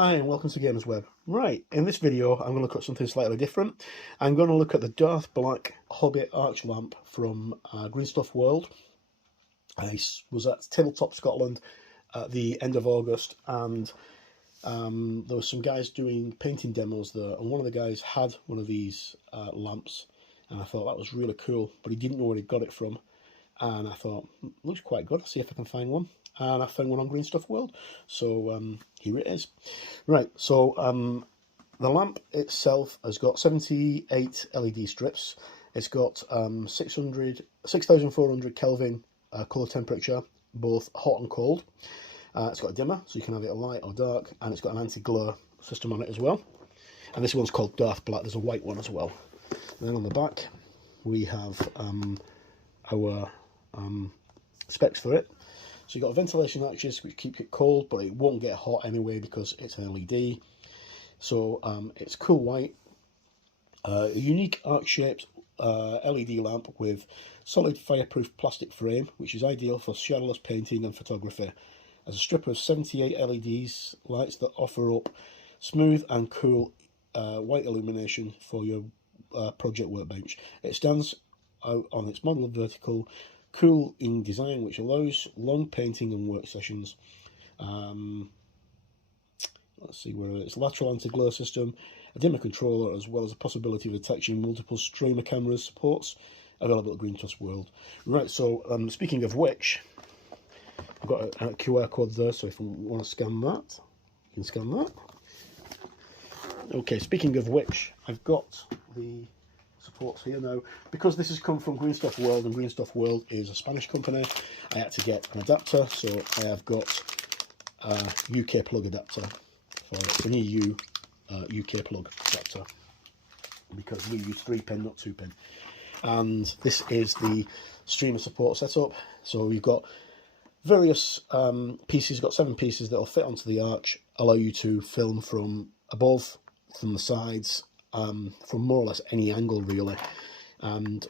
Hi and welcome to Gamers Web. Right, in this video I'm going to look at something slightly different. I'm going to look at the Darth Black Hobbit arch lamp from Greenstuff World. I was at Tabletop Scotland at the end of August, and there were some guys doing painting demos there, and one of the guys had one of these lamps, and I thought that was really cool, but he didn't know where he got it from, and I thought, looks quite good, I'll see if I can find one. And I found one on Greenstuff World, so here it is. Right, so the lamp itself has got 78 LED strips. It's got 6,400 Kelvin colour temperature, both hot and cold. It's got a dimmer, so you can have it light or dark, and it's got an anti-glare system on it as well. And this one's called Darth Black. There's a white one as well. And then on the back, we have our specs for it. So you've got ventilation arches which keep it cold, but it won't get hot anyway because it's an LED. So it's cool white, a unique arc-shaped LED lamp with solid fireproof plastic frame, which is ideal for shadowless painting and photography. There's a strip of 78 LEDs lights that offer up smooth and cool white illumination for your project workbench. It stands out on its model vertical, cool in design, which allows long painting and work sessions. Let's see where it's lateral anti-glare system, a dimmer controller, as well as a possibility of attaching multiple streamer cameras supports, available at Greenstuff World. Right, so speaking of which, I've got a QR code there, so if you want to scan that, you can scan that. Okay, speaking of which, I've got the supports here now. Because this has come from Greenstuff World, and Greenstuff World is a Spanish company, I had to get an adapter, so I have got a UK plug adapter. It's an EU UK plug adapter, because we use 3-pin, not 2-pin. And this is the streamer support setup. So we've got various pieces, got 7 pieces that will fit onto the arch, allow you to film from above, from the sides, from more or less any angle really, and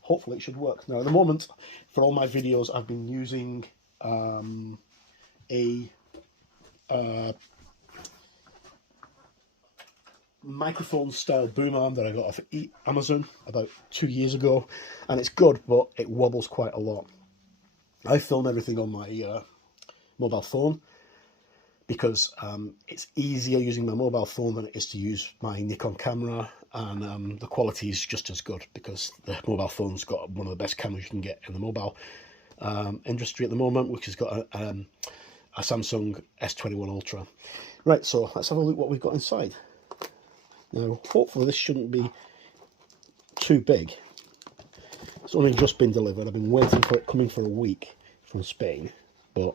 hopefully it should work. Now at the moment, for all my videos, I've been using a microphone style boom arm that I got off Amazon about 2 years ago, and it's good, but it wobbles quite a lot. I film everything on my mobile phone, because it's easier using my mobile phone than it is to use my Nikon camera, and the quality is just as good because the mobile phone's got one of the best cameras you can get in the mobile industry at the moment, which has got a Samsung S21 Ultra. Right, so let's have a look what we've got inside. Now, hopefully this shouldn't be too big. It's only just been delivered. I've been waiting for it coming for a week from Spain, but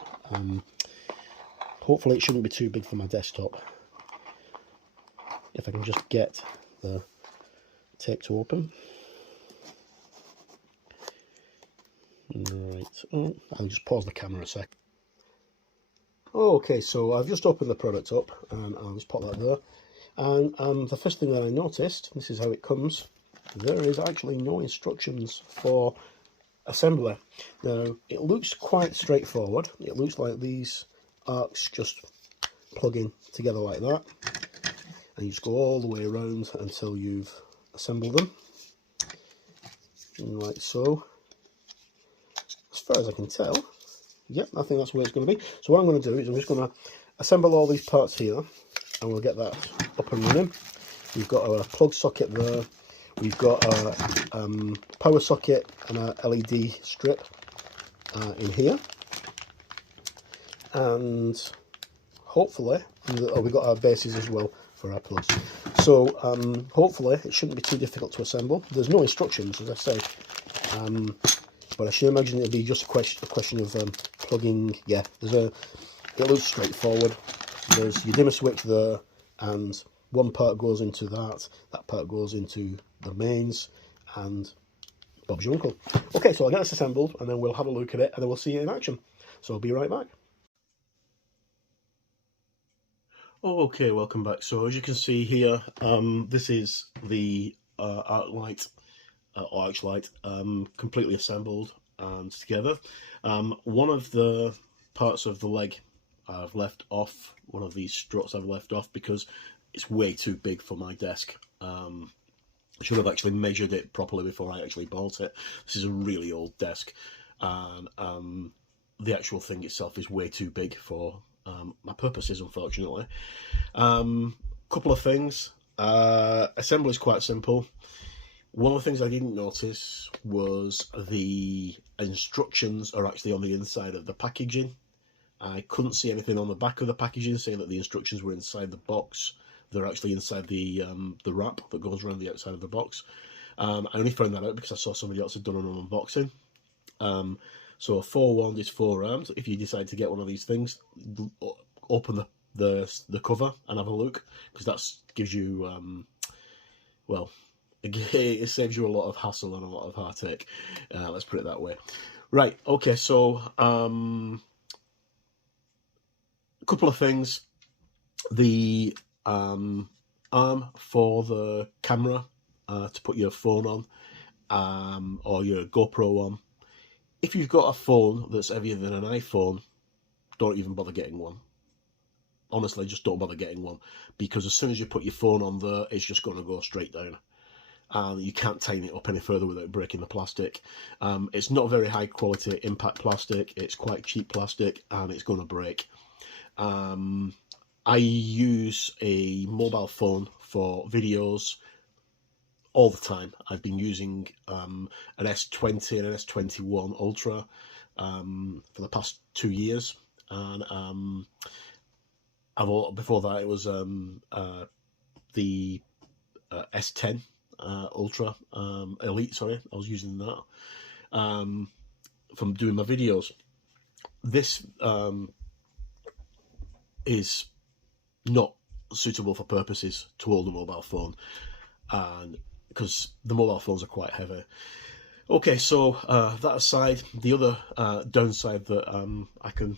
hopefully it shouldn't be too big for my desktop. If I can just get the tape to open. Right, oh, I'll just pause the camera a sec. Okay, so I've just opened the product up, and I'll just pop that there. And the first thing that I noticed, this is how it comes, there is actually no instructions for assembly. Now, it looks quite straightforward. It looks like these arcs just plug in together like that, and you just go all the way around until you've assembled them, like so. As far as I can tell, yep, I think that's where it's going to be. So what I'm going to do is I'm just going to assemble all these parts here, and we'll get that up and running. We've got our plug socket there, we've got a power socket and a LED strip in here, and hopefully, we've got our bases as well for our plugs. So hopefully it shouldn't be too difficult to assemble. There's no instructions, as I say, but I should imagine it'll be just a question of plugging. Yeah, it looks straightforward. There's your dimmer switch there, and one part goes into that part goes into the mains, and Bob's your uncle. Okay, so I'll get this assembled, and then we'll have a look at it, and then we'll see it in action. So I'll be right back. Oh, okay, welcome back. So as you can see here, this is the arc light, completely assembled and together. One of the parts of the leg I've left off one of these struts. I've left off because it's way too big for my desk. I should have actually measured it properly before I actually bought it. This is a really old desk, and the actual thing itself is way too big for my purposes, unfortunately. Couple of things. Assembly is quite simple. One of the things I didn't notice was the instructions are actually on the inside of the packaging. I couldn't see anything on the back of the packaging saying that the instructions were inside the box. They're actually inside the wrap that goes around the outside of the box. I only found that out because I saw somebody else had done an unboxing. So a forewarned is forearmed. If you decide to get one of these things, open the cover and have a look, because that gives you, well, it saves you a lot of hassle and a lot of heartache. Let's put it that way. Right, okay, so a couple of things. The arm for the camera to put your phone on, or your GoPro on. If you've got a phone that's heavier than an iPhone, don't even bother getting one. Honestly, just don't bother getting one, because as soon as you put your phone on there, it's just going to go straight down. And you can't tighten it up any further without breaking the plastic. It's not very high quality impact plastic. It's quite cheap plastic, and it's going to break. I use a mobile phone for videos all the time. I've been using an S20 and an S21 Ultra for the past 2 years, and before that it was the S10 Ultra Elite. Sorry, I was using that from doing my videos. This is not suitable for purposes to hold a mobile phone, and because the mobile phones are quite heavy. Okay, so that aside, the other downside that I can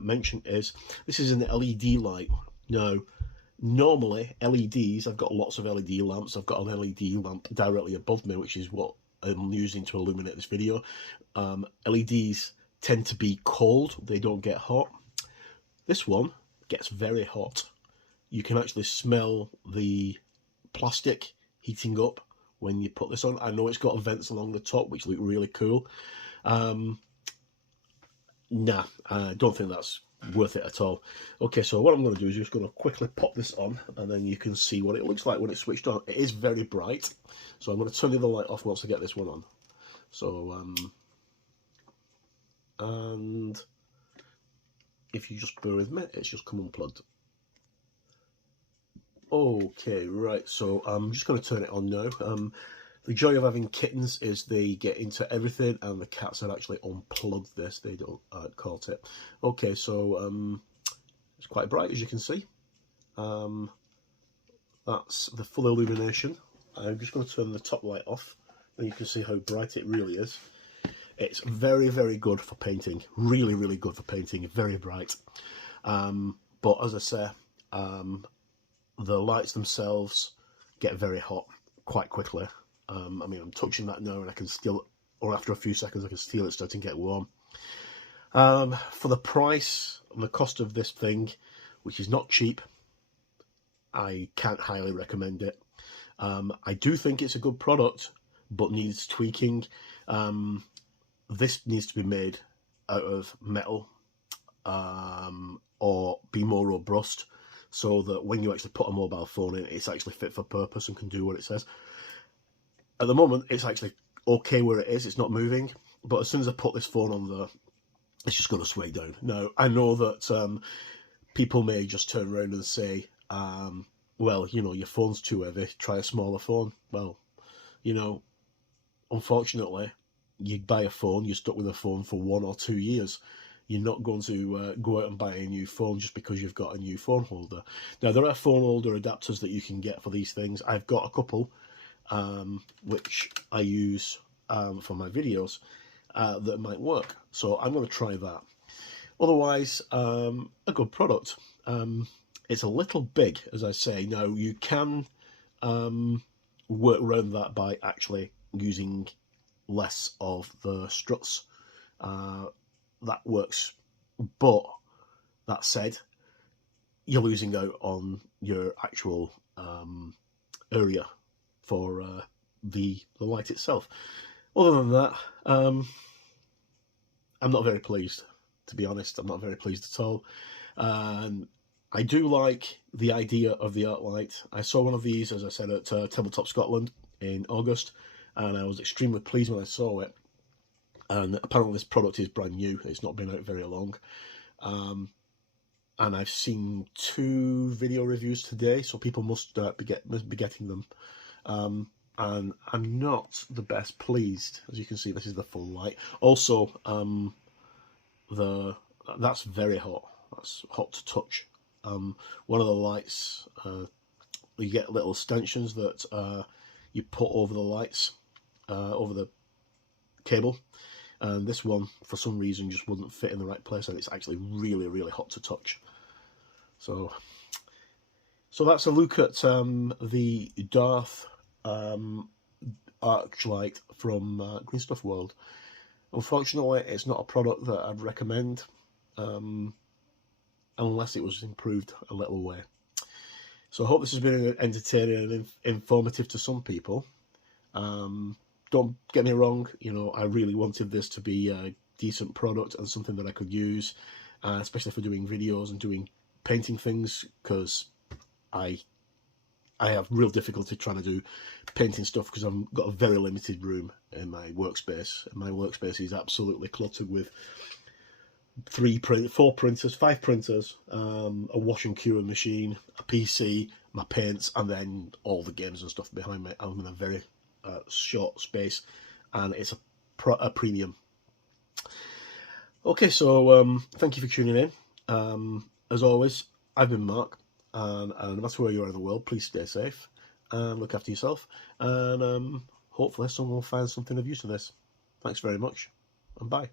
mention is this is an LED light. Now, normally LEDs, I've got lots of LED lamps. I've got an LED lamp directly above me, which is what I'm using to illuminate this video. LEDs tend to be cold, they don't get hot. This one gets very hot. You can actually smell the plastic heating up when you put this on. I know it's got vents along the top which look really cool. Nah, I don't think that's worth it at all. Okay, so what I'm going to do is just going to quickly pop this on, and then you can see what it looks like when it's switched on. It is very bright, so I'm going to turn the other light off once I get this one on. So and if you just bear with me, it's just come unplugged. Okay, right, so I'm just going to turn it on now. The joy of having kittens is they get into everything, and the cats have actually unplugged this. They don't caught it. Okay, so it's quite bright, as you can see. That's the full illumination. I'm just going to turn the top light off, and you can see how bright it really is. It's very, very good for painting. Really, really good for painting. Very bright. But as I say, the lights themselves get very hot quite quickly. I mean, I'm touching that now and I can still, or after a few seconds, I can feel it starting to get warm. For the price and the cost of this thing, which is not cheap, I can't highly recommend it. I do think it's a good product, but needs tweaking. This needs to be made out of metal, or be more robust, so that when you actually put a mobile phone in, it's actually fit for purpose and can do what it says. At the moment, it's actually okay where it is. It's not moving, but as soon as I put this phone on there, it's just going to sway down. Now, I know that people may just turn around and say, well, you know, your phone's too heavy, try a smaller phone. Well, you know, unfortunately, you buy a phone, you're stuck with a phone for 1 or 2 years. You're not going to go out and buy a new phone just because you've got a new phone holder. Now, there are phone holder adapters that you can get for these things. I've got a couple, which I use for my videos that might work. So I'm going to try that. Otherwise, a good product. It's a little big, as I say. Now, you can work around that by actually using less of the struts. That works, but that said, you're losing out on your actual area for the light itself. Other than that, I'm not very pleased, to be honest. I'm not very pleased at all. I do like the idea of the art light. I saw one of these, as I said, at Tabletop Scotland in August, and I was extremely pleased when I saw it. And apparently this product is brand new. It's not been out very long. And I've seen 2 video reviews today, so people must be getting them. And I'm not the best pleased. As you can see, this is the full light. Also, that's very hot. That's hot to touch. One of the lights, you get little extensions that you put over the lights, over the cable, and this one for some reason just wouldn't fit in the right place, and it's actually really, really hot to touch. So that's a look at the Darth arch light from Greenstuff World. Unfortunately, it's not a product that I'd recommend unless it was improved a little way. So I hope this has been entertaining and informative to some people. Don't get me wrong, you know, I really wanted this to be a decent product and something that I could use, especially for doing videos and doing painting things, because I have real difficulty trying to do painting stuff because I've got a very limited room in my workspace. And my workspace is absolutely cluttered with 4 printers, 5 printers, a wash and cure machine, a PC, my paints, and then all the games and stuff behind me. I'm in a very short space, and it's a premium. Okay, so thank you for tuning in. As always, I've been Mark, and no matter where you are in the world, please stay safe and look after yourself, and hopefully someone will find something of use to this. Thanks very much, and bye.